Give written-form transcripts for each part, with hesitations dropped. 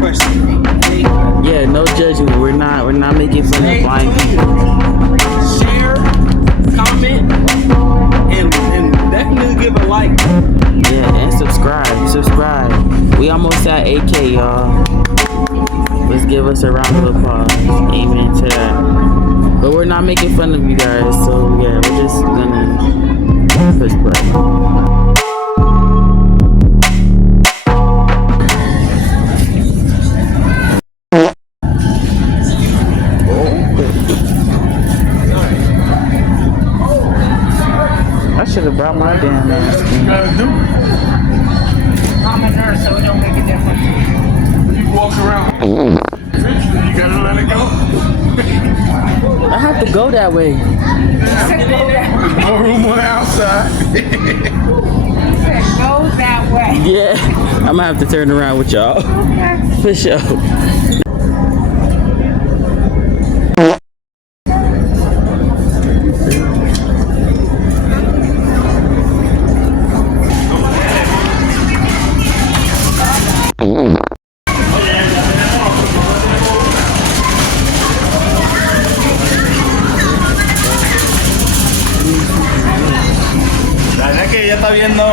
question. Yeah, no judgment. We're not making fun of blind people. Share, comment, and definitely give a like. Yeah, and subscribe. We almost at 8K, y'all. Let's give us a round of applause. Amen to that. But we're not making fun of you guys, so yeah, we're just gonna push play. I should have brought my damn mask in. I'm a nurse, so it don't make a difference. You walk around. Eventually, you gotta let it go. I have to go that way. No room on the outside. Go that way. Yeah, I'm gonna have to turn around with y'all. For sure. Ya que ella está viendo.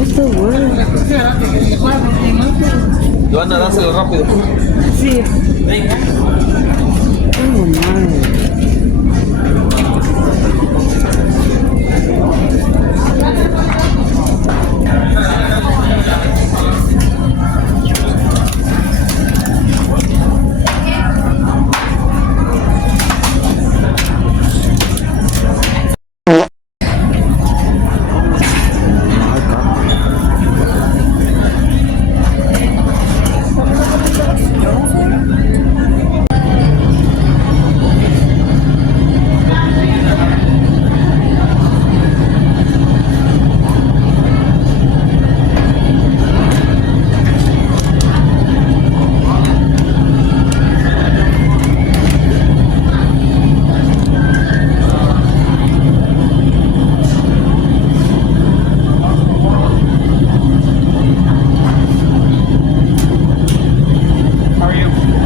What's the word? Joana, dáselo rápido. Sí. Oh my.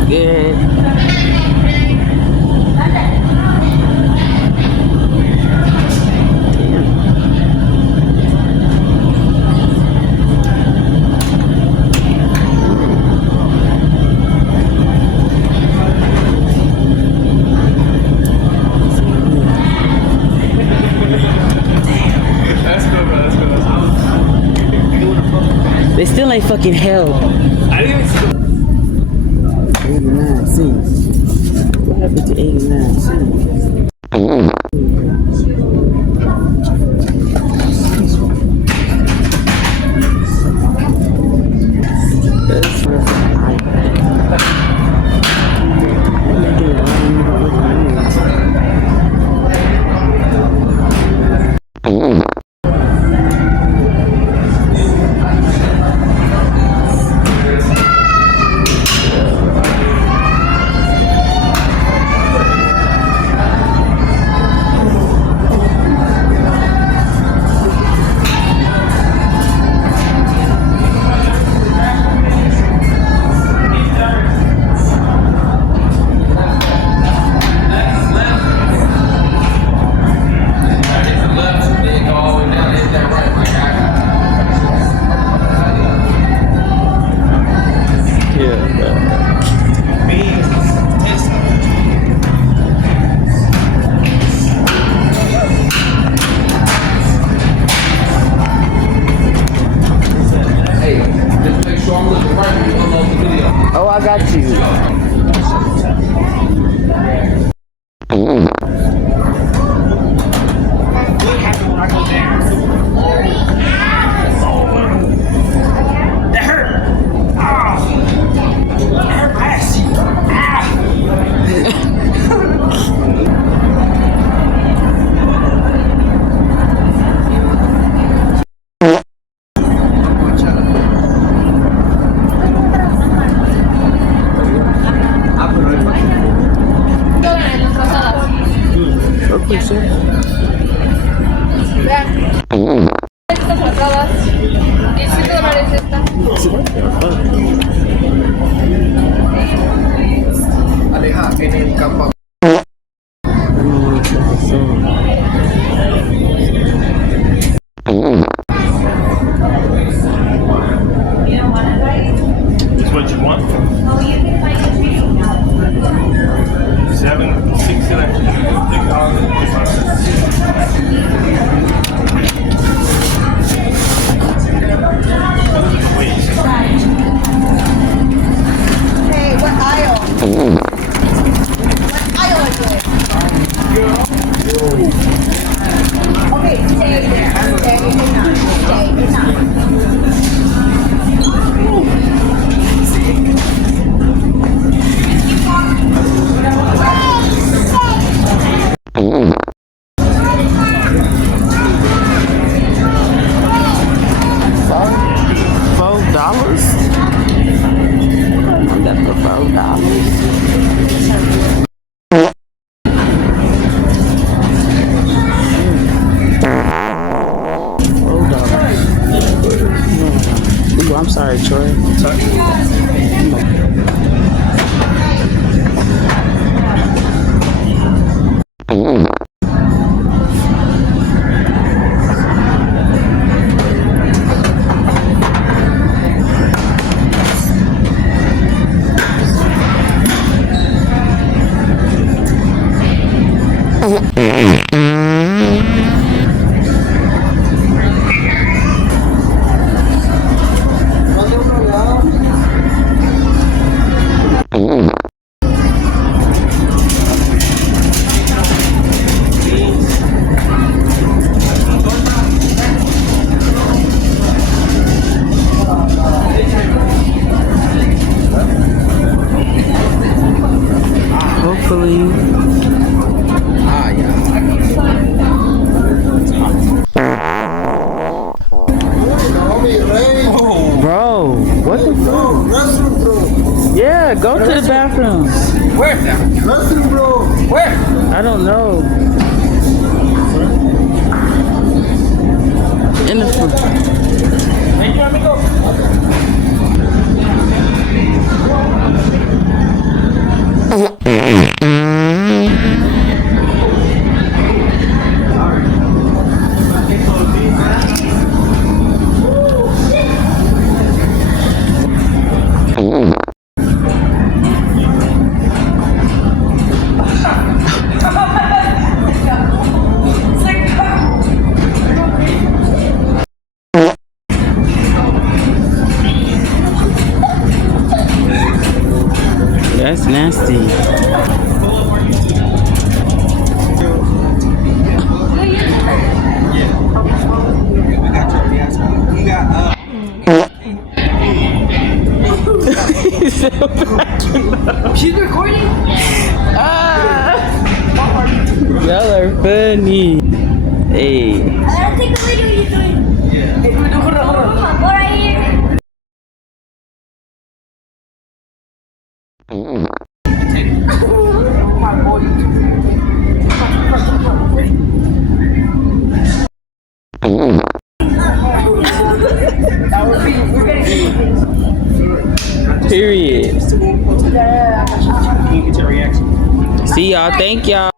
Good. That's good, bro. That's good. They still ain't fucking hell. I didn't even see 89 cents. What happened to 89 cents? That's for an iPad. They're making it all in the Oh, I got you. what happened when I go down. That hurt. Ah. That hurt my ass. Okay, sir. Estas marcadas. $17 esta. Aleja, en el campo. Is what you want? 7, 6 and a Hey, what aisle? What aisle is it? Okay, stay there. Stay in line. Stay in line. I'm sorry, Troy. me, right? Bro, what the fuck? Bro, restroom, bro. Yeah, go to the bathroom. Where? Restroom, bro. Where? I don't know. In the front. Thank you, amigo. That's nasty. She's recording? Y'all are funny. Hey. I'll take a video you're doing. Hold on. Right here. Period. See y'all. Thank y'all.